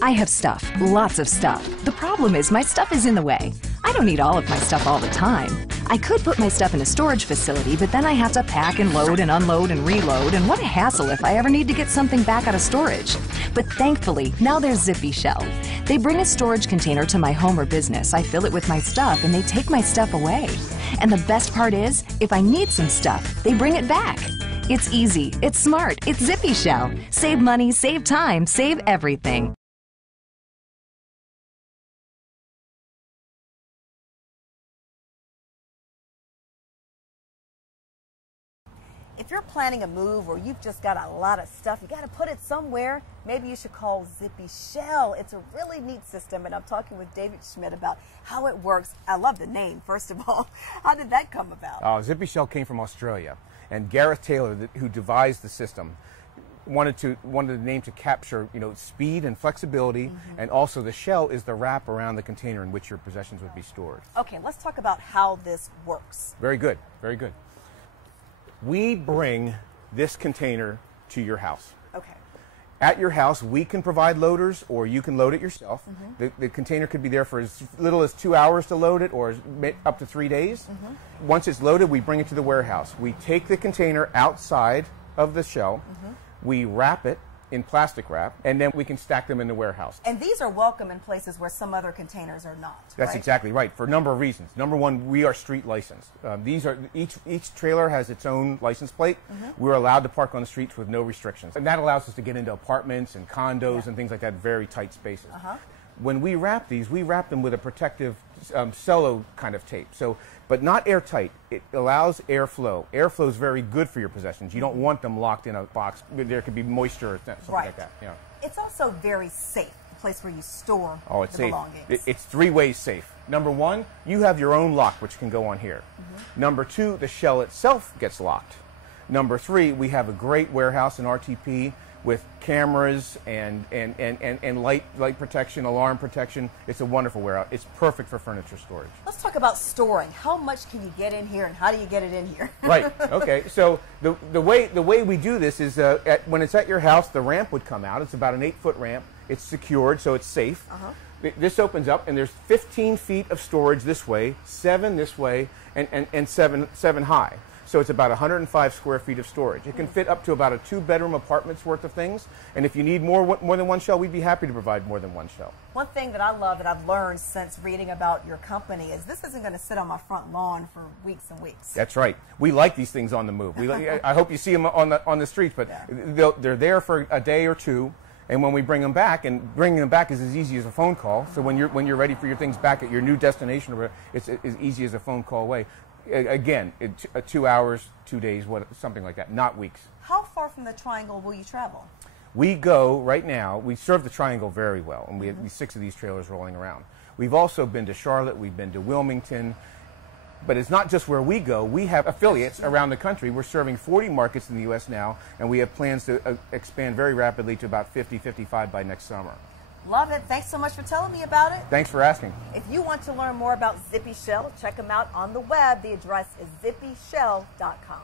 I have stuff, lots of stuff. The problem is my stuff is in the way. I don't need all of my stuff all the time. I could put my stuff in a storage facility, but then I have to pack and load and unload and reload, and what a hassle if I ever need to get something back out of storage. But thankfully, now there's Zippy Shell. They bring a storage container to my home or business, I fill it with my stuff, and they take my stuff away. And the best part is, if I need some stuff, they bring it back. It's easy, it's smart, it's Zippy Shell. Save money, save time, save everything. If you're planning a move or you've just got a lot of stuff, you got to put it somewhere, maybe you should call Zippy Shell. It's a really neat system, and I'm talking with David Schmidt about how it works. I love the name, first of all. How did that come about? Zippy Shell came from Australia, and Gareth Taylor, who devised the system, wanted the name to capture, speed and flexibility, and also the shell is the wrap around the container in which your possessions would be stored. Okay, let's talk about how this works. Very good, very good. We bring this container to your house. Okay. At your house, we can provide loaders, or you can load it yourself. The container could be there for as little as 2 hours to load it, or up to 3 days. Once it's loaded, we bring it to the warehouse. We take the container outside of the shell, we wrap it in plastic wrap, and then we can stack them in the warehouse. And these are welcome in places where some other containers are not. That's right? exactly right, for a number of reasons. Number one, we are street licensed. Each trailer has its own license plate. We're allowed to park on the streets with no restrictions. And that allows us to get into apartments and condos and things like that, very tight spaces. When we wrap these, we wrap them with a protective cello kind of tape. But not airtight. It allows airflow. Airflow is very good for your possessions. You don't want them locked in a box. There could be moisture or something like that. It's also very safe, the place where you store it's the safe. belongings. It's 3 ways safe. Number one, you have your own lock, which can go on here. Number two, the shell itself gets locked. Number three, we have a great warehouse in RTP with cameras and light protection, alarm protection. It's a wonderful warehouse. It's perfect for furniture storage. Let's talk about storing. How much can you get in here, and how do you get it in here? Right. Okay. So the way we do this is when it's at your house, the ramp would come out. It's about an 8-foot ramp. It's secured, so it's safe. This opens up, and there's 15 feet of storage this way, 7 this way, and 7 high. So it's about 105 square feet of storage. It can fit up to about a 2-bedroom apartment's worth of things. And if you need more than one shell, we'd be happy to provide more than one shell. One thing that I love that I've learned since reading about your company is this isn't going to sit on my front lawn for weeks and weeks. That's right. We like these things on the move. I hope you see them on the streets, but they're there for a day or two. And when we bring them back, and bringing them back is as easy as a phone call. So when you're ready for your things back at your new destination, it's as easy as a phone call away. Again, 2 hours, 2 days, something like that, not weeks. How far from the triangle will you travel? We go, right now, we serve the triangle very well, and we have 6 of these trailers rolling around. We've also been to Charlotte, we've been to Wilmington, but it's not just where we go. We have affiliates around the country. We're serving 40 markets in the U.S. now, and we have plans to expand very rapidly to about 50, 55 by next summer. Love it. Thanks so much for telling me about it. Thanks for asking. If you want to learn more about Zippy Shell, check them out on the web. The address is zippyshell.com.